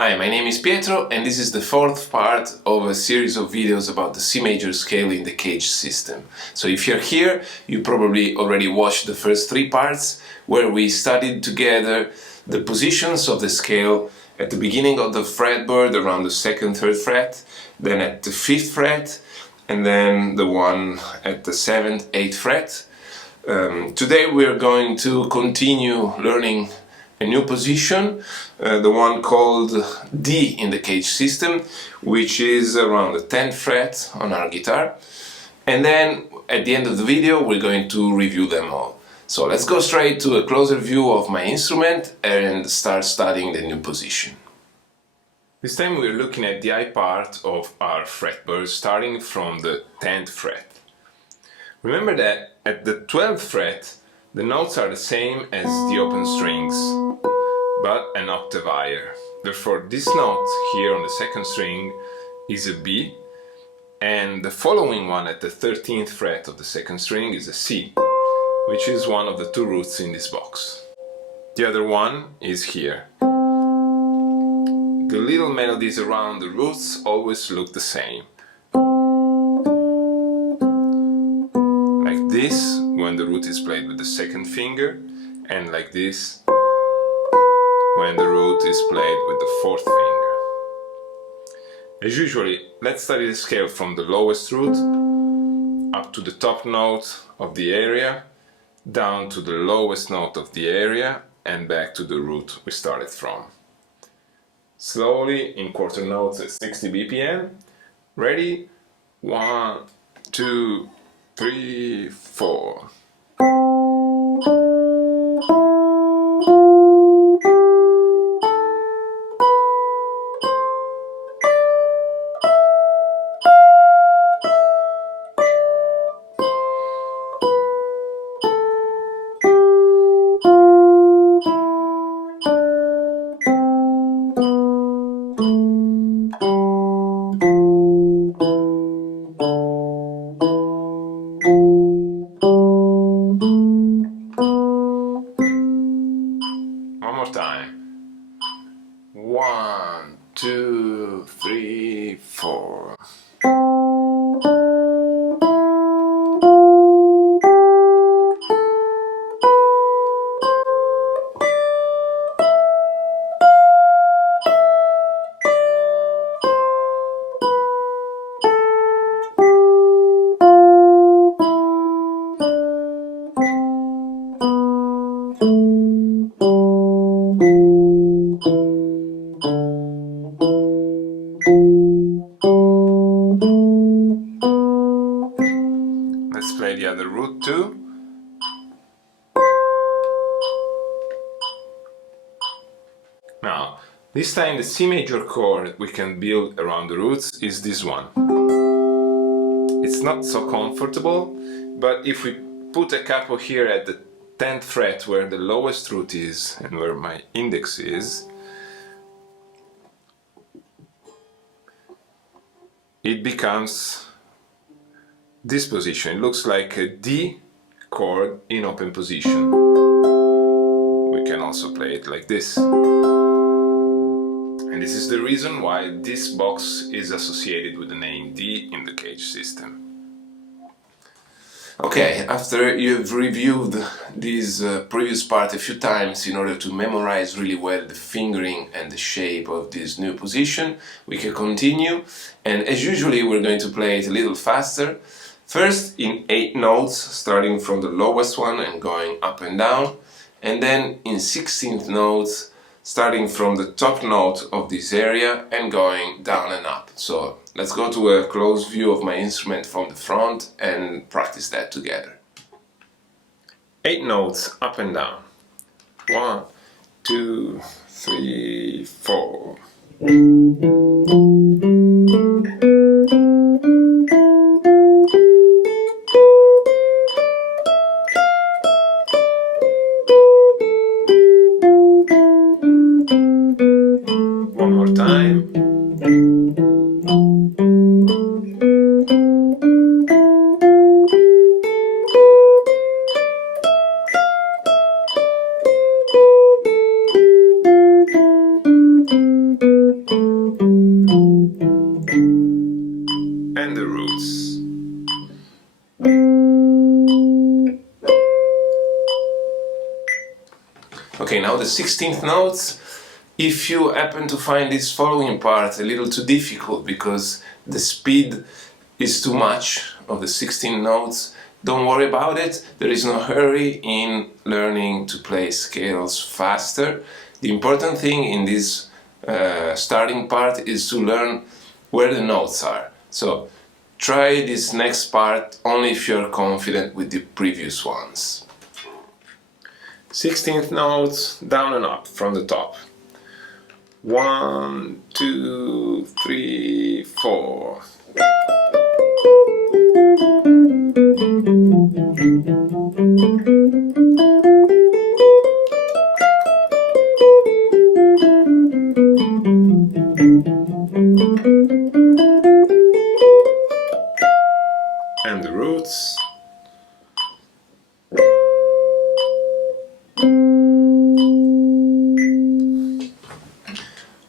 Hi, my name is Pietro and this is the fourth part of a series of videos about the C major scale in the CAGED system. So if you're here, you probably already watched the first three parts where we studied together the positions of the scale at the beginning of the fretboard around the 2nd, 3rd fret, then at the 5th fret, and then the one at the 7th, 8th fret. Today we're going to continue learning a new position, the one called D in the CAGED system, which is around the 10th fret on our guitar. And then at the end of the video we're going to review them all. So let's go straight to a closer view of my instrument and start studying the new position. This time we're looking at the high part of our fretboard starting from the 10th fret. Remember that at the 12th fret the notes are the same as the open strings, but an octave higher. Therefore this note here on the 2nd string is a B, and the following one at the 13th fret of the 2nd string is a C, which is one of the two roots in this box. The other one is here. The little melodies around the roots always look the same. Like this when the root is played with the 2nd finger, and like this when the root is played with the 4th finger. As usually, let's study the scale from the lowest root up to the top note of the area, down to the lowest note of the area, and back to the root we started from. Slowly in quarter notes at 60 BPM. Ready? 1, 2, 3, 4. One more time. 1, 2, 3, 4. Let's play the other root too. Now, this time the C major chord we can build around the roots is this one. It's not so comfortable, but if we put a capo here at the 10th fret where the lowest root is and where my index is, it becomes this position. It looks like a D chord in open position. We can also play it like this. And this is the reason why this box is associated with the name D in the CAGED system. Okay, after you've reviewed this previous part a few times in order to memorize really well the fingering and the shape of this new position, we can continue. And as usually we're going to play it a little faster. First in 8 notes, starting from the lowest one and going up and down, and then in 16th notes, starting from the top note of this area and going down and up. So let's go to a close view of my instrument from the front and practice that together. 8 notes up and down. 1, 2, 3, 4. One more time. Okay, now the 16th notes. If you happen to find this following part a little too difficult because the speed is too much of the 16 notes, don't worry about it. There is no hurry in learning to play scales faster. The important thing in this starting part is to learn where the notes are. So try this next part only if you're confident with the previous ones. 16th notes, down and up from the top. 1, 2, 3, 4. And the roots.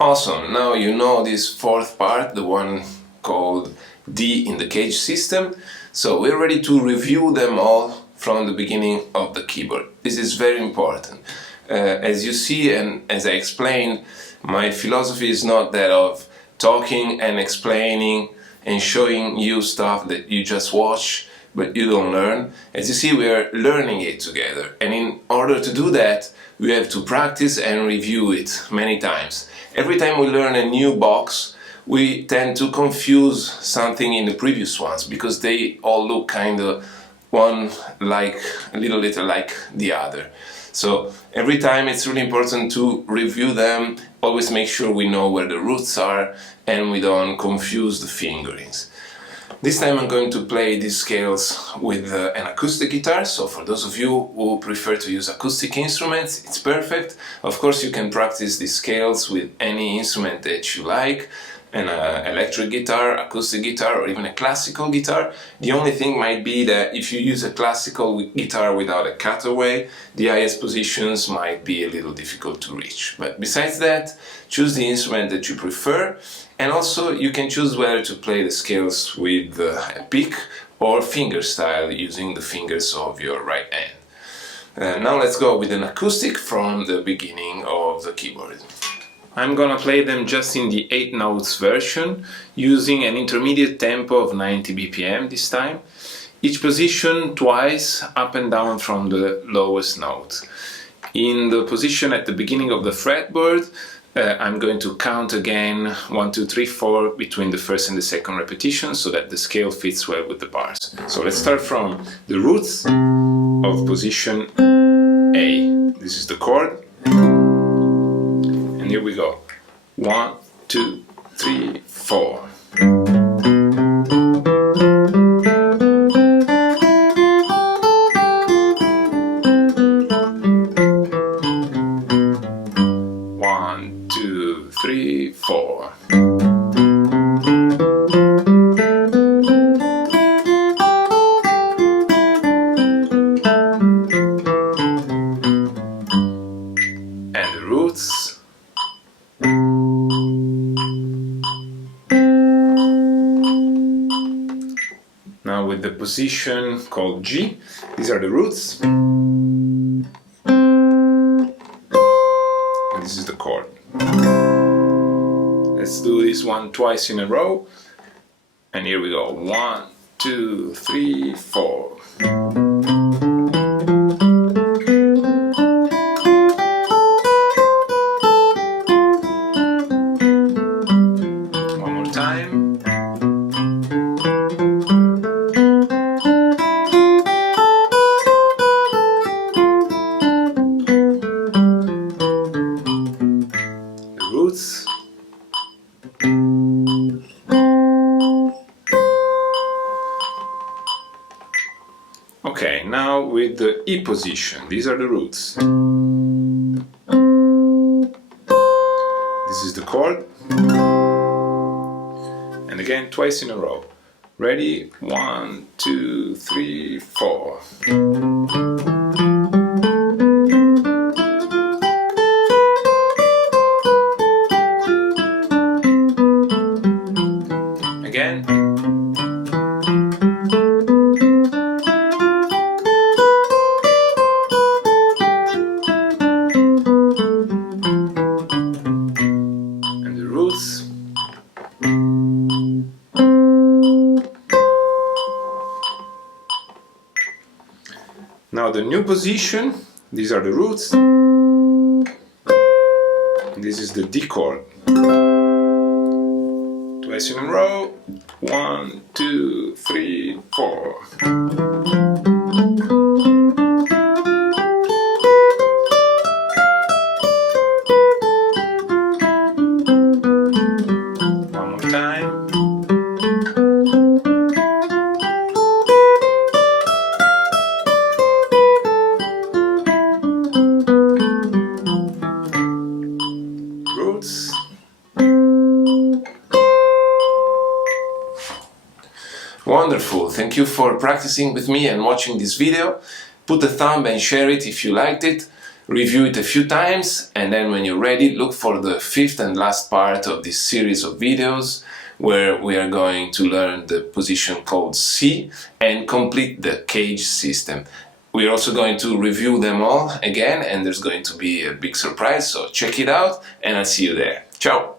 Awesome, now you know this fourth part, the one called D in the CAGED system. So we're ready to review them all from the beginning of the keyboard. This is very important. As you see and as I explained, my philosophy is not that of talking and explaining and showing you stuff that you just watch but you don't learn. As you see, we are learning it together, and in order to do that we have to practice and review it many times. Every time we learn a new box, we tend to confuse something in the previous ones because they all look kind of one like a little like the other. So every time it's really important to review them, always make sure we know where the roots are and we don't confuse the fingerings. This time I'm going to play these scales with an acoustic guitar, so for those of you who prefer to use acoustic instruments, it's perfect. Of course you can practice these scales with any instrument that you like, an electric guitar, acoustic guitar, or even a classical guitar. The only thing might be that if you use a classical guitar without a cutaway, the highest positions might be a little difficult to reach. But besides that, choose the instrument that you prefer, and also you can choose whether to play the scales with a pick or finger style using the fingers of your right hand. Now let's go with an acoustic from the beginning of the keyboard. I'm gonna play them just in the 8 notes version, using an intermediate tempo of 90 BPM this time. Each position twice, up and down from the lowest note. In the position at the beginning of the fretboard, I'm going to count again 1, 2, 3, 4 between the first and the second repetition so that the scale fits well with the bars. So let's start from the roots of position A. This is the chord. And here we go. 1, 2, 3, 4. Now with the position called G, these are the roots. And this is the chord. Let's do this one twice in a row. And here we go. 1, 2, 3, 4. One more time. The roots. Okay, now with the E position, these are the roots. This is the chord. And again, twice in a row. Ready? 1, 2, 3, 4. Again. the new position. These are the roots. This is the D chord. Twice in a row. 1, 2, 3, 4. One more time. Roots. Wonderful, thank you for practicing with me and watching this video. Put a thumb and share it if you liked it. Review it a few times, and then when you're ready, look for the 5th and last part of this series of videos where we are going to learn the position called C and complete the CAGED system. We're also going to review them all again, and there's going to be a big surprise, so check it out and I'll see you there. Ciao!